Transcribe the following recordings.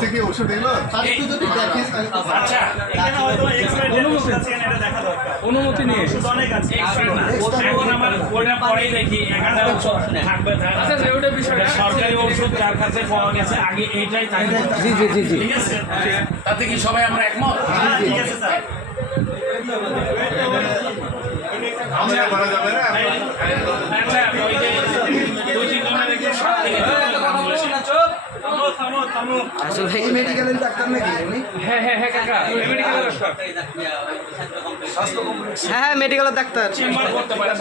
দিচ্ছে কি ওষুধ এলো আচ্ছা এখানে হয়তো এক্সপায়ার ডেট আছে এটা দেখা দরকার অনুমতি নিয়ে ওষুধ অনেক আছে এক্সপায়ার না এখন আমার ওটা পরেই দেখি এখানে ওষুধ থাকবে আচ্ছা ওটা বিষয় সরকারি ওষুধ যার কাছে পাওয়া গেছে আগে এইটাই থাকবে জি জি জি জি ঠিক আছে তাতে কি সবাই আমরা একমত ঠিক আছে স্যার আমরা করা যাবে না আচ্ছা ওই যে দুই তিন জনের একটু সাথে আসলে এই মেডিকেলের ডাক্তার নাকি উনি হ্যাঁ হ্যাঁ হ্যাঁ কাকা মেডিকেলের ডাক্তার হ্যাঁ মেডিকেলের ডাক্তার চেম্বার করতে পারে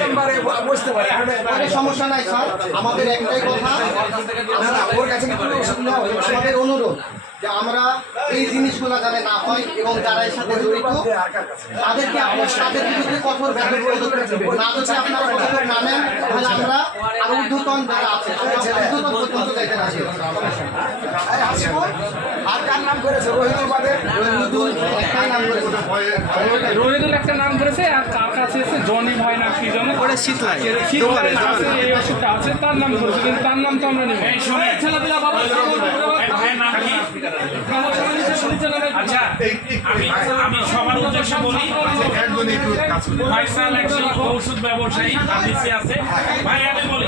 চেম্বারে বসতে পারে আরে সমস্যা নাই স্যার আমাদের একটাই কথা আপনারা ওর কাছে কোনো ওষুধ নেওয়া হবে আমাদের অনুরোধ যে আমরা এই জিনিসগুলো যাতে না হয় এবং যারা এর সাথে জড়িত তাদেরকে আপনার তাদের বিরুদ্ধে কঠোর পদক্ষেপ না যদি আপনারা পদক্ষেপ না নেন তাহলে আমরা আরো ঊর্ধ্বতন যারা আছে ঊর্ধ্বতন পর্যন্ত যাইতে রাজি আর কার নাম করেছে রহিদুল বাদে রহিদুল একটাই নাম করেছে রহিদুল একটা নাম করেছে আর কার কাছে এসে জনি ভাই না কি জানো ওটা শীতলাই শীতলাই আছে এই ওষুধটা আছে তার নাম করেছে কিন্তু তার নাম তো আমরা নেব এই শুনে ছেলেপিলা বাবা এই ভাইয়ের নাম কি আচ্ছা আমি সবার উদ্দেশ্যে বলি একজন একটু কাজ করি ফাইসাল একজন ওষুধ ব্যবসায়ী আদিসে আছে ভাই আমি বলি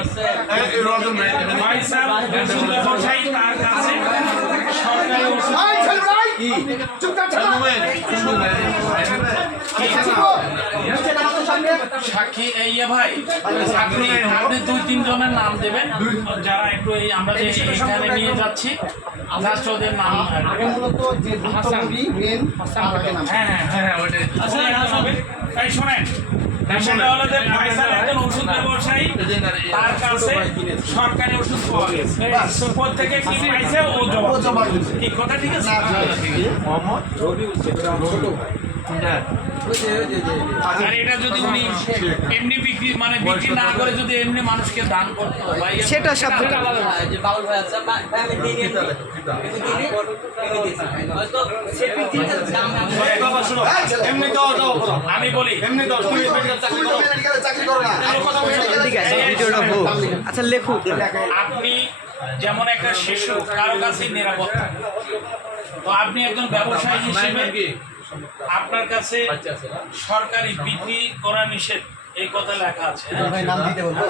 রজন নাই ফাইসাল ওষুধ ব্যবসায়ী তার কাছে সরকারি ওষুধ সাক্ষী এই ভাই আপনি দুই তিন জনের নাম দেবেন যারা একটু এই আমরা যে এখানে নিয়ে যাচ্ছি জাস্ট ওদের নাম মূলত যে ভুক্তভোগী মেন হ্যাঁ হ্যাঁ হ্যাঁ ওইটাই তাই শোনেন সেটা হলো যে ফাইসাল একজন ওষুধ ব্যবসায়ী তার কাছে সরকারি ওষুধ পাওয়া গেছে প্রত্যেকে কি পাইছে ও জবাব ঠিক কথা ঠিক আছে মোহাম্মদ আর এটা যদি উনি এমনি বিক্রি মানে বিক্রি না করে যদি এমনি মানুষকে দান করতো ভাই সেটা সবথেকে আলাদা যে বাউল ভাই আছে ভাই আমি দিয়ে দিই হয়তো সে পিকচারটা দাম বাবা শুনো এমনি দাও আমি বলি এমনি দাও তুমি চাকরি করো না ঠিক আছে ভিডিওটা হোক আচ্ছা লেখুক আপনি যেমন একটা শিশু কারো কাছে নিরাপদ থাকে। তো আপনি একজন ব্যবসায়ী হিসেবে আপনার কাছে সরকারি বিক্রি করা নিষেধ এই কথা লেখা আছে ভাই নাম দিতে বলবো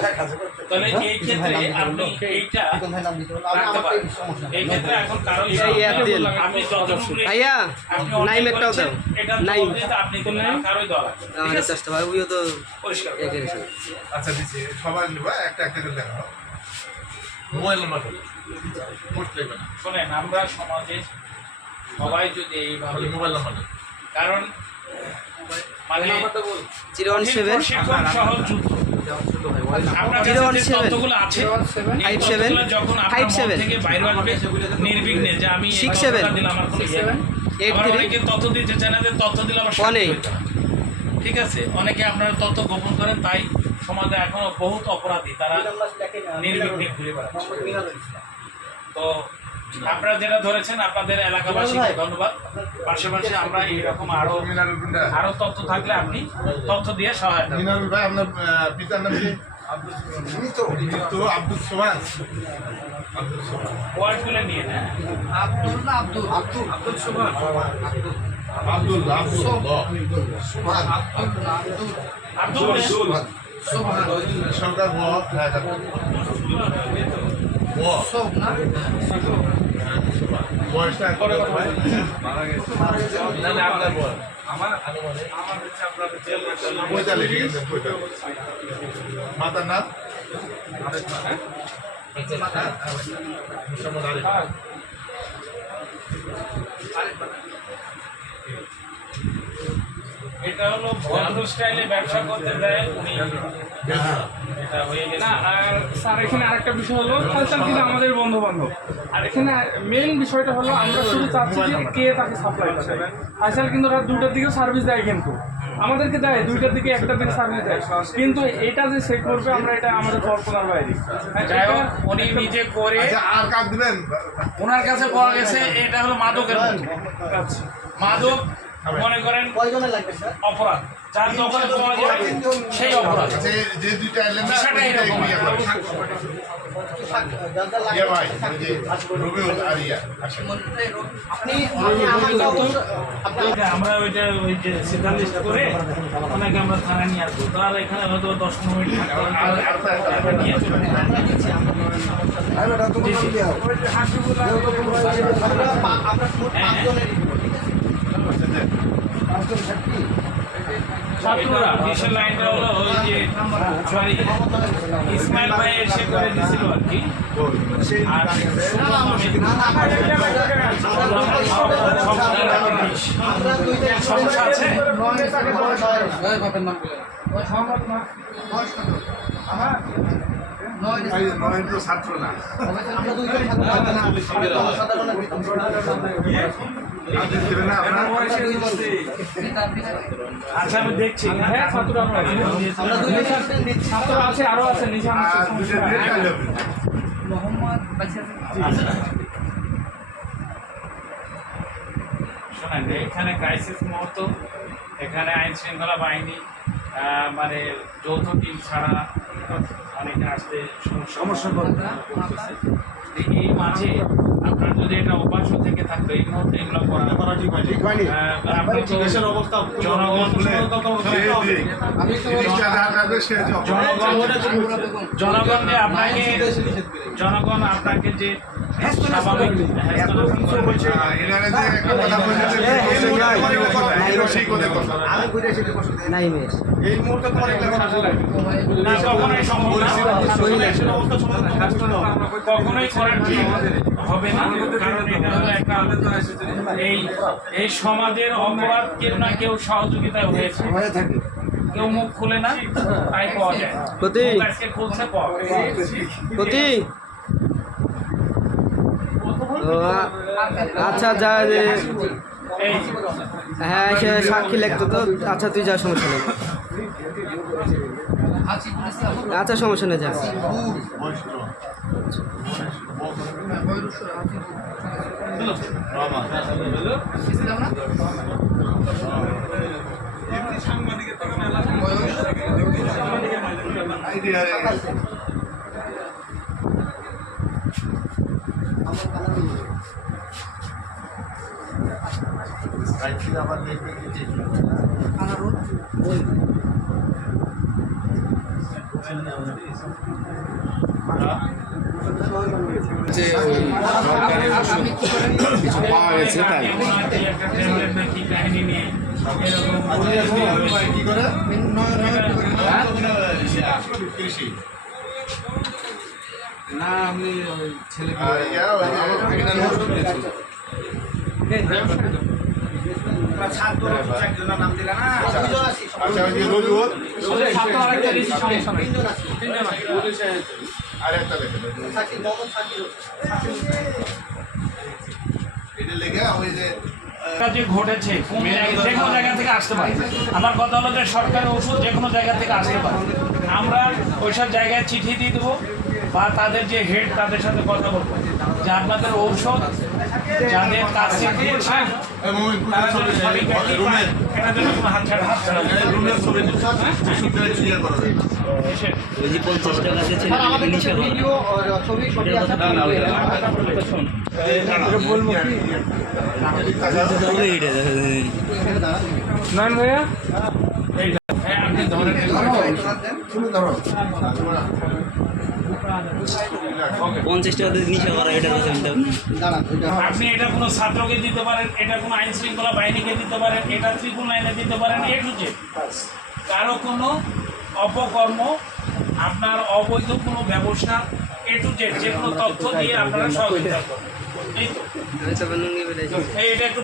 তাহলে এই ক্ষেত্রে আপনি এইটা ভাই নাম দিতে বলবো রাখতে আমার পারেন সমস্যা এই ক্ষেত্রে এখন কারো এই আব্দুল। আপনি যতটুকু ভাইয়া আপনি নাইম একটাও দাও এটা নাইম আপনি তো নাইম কারোই দেওয়া লাগবে না। ঠিক আমাদের আছে? চেষ্টা ভাই ওইও তো পরিষ্কার একের সাথে আচ্ছা দিচ্ছি সবাই নিবা একটা একটা করে দেখাও মোবাইল নাম্বার পোস্ট লাগবে না শোনেন আমরা সমাজে সবাই যদি এইভাবে মোবাইল নাম্বার কারণ মানে 017 প্রশিক্ষণ সহ যুদ্ধ আপনার কাছে যে 017 তথ্যগুলো আছে এই 57 তথ্যগুলো যখন আপনার মন 57 থেকে বাইরে আসবে নির্বিঘ্নে যে আমি এই 67 তথ্যটা দিলাম আমার কোনো ইয়ে নেই। 83 আবার অনেকে তথ্য দিতে চায় না যে তথ্য দিলে আমার সাথে 18 হইতে হবে। ঠিক আছে অনেকে আপনার তথ্য গোপন করেন তাই সমাজে এখনো বহুত অপরাধী তারা নির্বিঘ্নে ঘুরে বেড়াচ্ছে তো আপনারা যেটা ধরেছেন আপনাদের এলাকাবাসীকে ধন্যবাদ পাশাপাশি আমরা এইরকম আরো তথ্য থাকলে আপনি তথ্য দিয়ে সহায়তা করবেন। মিনারুল ভাই আপনার পিতার নাম কি আব্দুল সোমান ওয়ার্ডগুলো নিয়ে নেন আব্দুল আব্দুল সরকার বয়সটা করে আপনার বয়স আমার হচ্ছে আপনার 45 ঠিক আছে 45 মাতার নাম মোহাম্মদ আরিফ এটা হলো বন্ধ স্টাইলে ব্যবসা করতে যায় উনি এটা হয়ে গেছে না আর স্যার এখানে আরেকটা বিষয় হলো ফাইসাল কিন্তু আমাদের বন্ধু বান্ধব আর এখানে মেন বিষয়টা হলো আমরা শুধু চাচ্ছি যে কে তাকে সাপ্লাই করে ফাইসাল কিন্তু রাত 2টার দিকেও সার্ভিস দেয় কিন্তু আমাদেরকে দেয় 2টার দিকে 1টার দিকে সার্ভিস দেয় কিন্তু এটা যে সে করবে আমরা এটা আমাদের কল্পনার বাইরে যাই হোক উনি নিজে করে আচ্ছা আর কাজ দিবেন ওনার কাছে পাওয়া গেছে এটা হলো মাদকের মতো মাদক মনে করেন কয়জনের লাগবে স্যার অপরাধ যার দোকানে পাওয়া যায় সেই অপরাধ যে দুইটা এলেন না বিষয়টা এরকম। ইয়া ভাই ওই যে রবিউল আর ইয়া আসেন। আপনি আমাকে অবশ্যই আমরা ওই যে সিদ্ধান্ত করে ওনাকে আমরা থানায় নিয়ে আসবো। তো আর এখানে হয়তো 10-15 মিনিট থাকতে হবে। আমরা নিয়ে আসবো। আমরা মোট 5 জনেরই দেশের লাইনটা হলো ওই যে আমার ইসমাইল ভাই এসে করে দিয়েছিল আর কি। আর আমরা দুইটা সমস্যা আছে? নয়ন ছাত্র না আমরা দুইজন সাধারণের দেবেন না আপনার আচ্ছা আমি দেখছি। হ্যাঁ ছাত্র আমরা আমরা দুইজন নিচ্ছি। ছাত্র আছে আরো আছে নিচে আর দুটো ডেট আইলো শোনেন, এখানে ক্রাইসিস মুহূর্ত, এখানে আইন শৃঙ্খলা বাহিনী মানে যৌথ টিম ছাড়া অনেকে আসতে সমস্যা করতেছে। এই মাঝে আপনার যদি এটা অভ্যাস থেকে থাকতো এই মুহূর্তে এগুলো করা ঠিক হয়নি। দেশের অবস্থা জনগণ জনগণ যে আপনাকে জনগণ আপনাকে যে স্বাভাবিক এই মুহূর্তে না, কখনোই সম্ভব না। কখনোই করা ঠিক হবে না, কারণ এটা হলো একটা এই সমাজের অপরাধ কেউ না কেউ সহযোগিতায় হয়েছে। কেউ মুখ খুলে না, তাই পাওয়া যায়। মুখ আজকে খুলছে পাওয়া যায়। আচ্ছা যা যে এই হ্যাঁ সে সাক্ষী লিখতো তো। আচ্ছা তুই যা, সমস্যা নেই। আচ্ছা সমস্যা নেই, যা। আবার দেখবে যে সরকারি কিছু পাওয়া গেছে তাই একটা ট্রেনের নাকি কাহিনী নিয়ে এরকম কি করে না আমি ছেলে আচ্ছা ওই যে রবিউল ছাত্র আরেকটা দিচ্ছি, সমস্যা নেই। আর একটা দেখেন এটা লেগে ওই যে যে ঘটেছে কোন জায়গা যে কোনো জায়গা থেকে আসতে পারে। আমার কথা হলো যে সরকারি ওষুধ যে কোনো জায়গা থেকে আসতে পারে। আমরা ওইসব জায়গায় চিঠি দিয়ে দেবো বা তাদের যে হেড তাদের সাথে কথা বলবো যে আপনাদের ঔষধ যাদের কাছে দিয়েছে তারা যদি সঠিক পায়, এটার জন্য কোনো হাত ছাড়া রুমের ছবি ক্লিয়ার করা যায় ওই যে 50 টাকা দিয়েছে স্যার আমাদের কাছে ভিডিও ছবি সবই আছে। নয়ন ভাইয়া আপনি ধরে টাকা দিয়ে নিশা করা এটা আপনি এটা কোনো ছাত্রকে দিতে পারেন, এটা কোনো আইন শৃঙ্খলা বাহিনীকে দিতে পারেন, এটা ত্রিপুল লাইনে দিতে পারেন। এ টু জেড কারো কোনো অপকর্ম, আপনার অবৈধ কোনো ব্যবসা, এ টু জেড যে কোনো তথ্য দিয়ে আপনারা সহযোগিতা করবেন। এই তো এটা একটু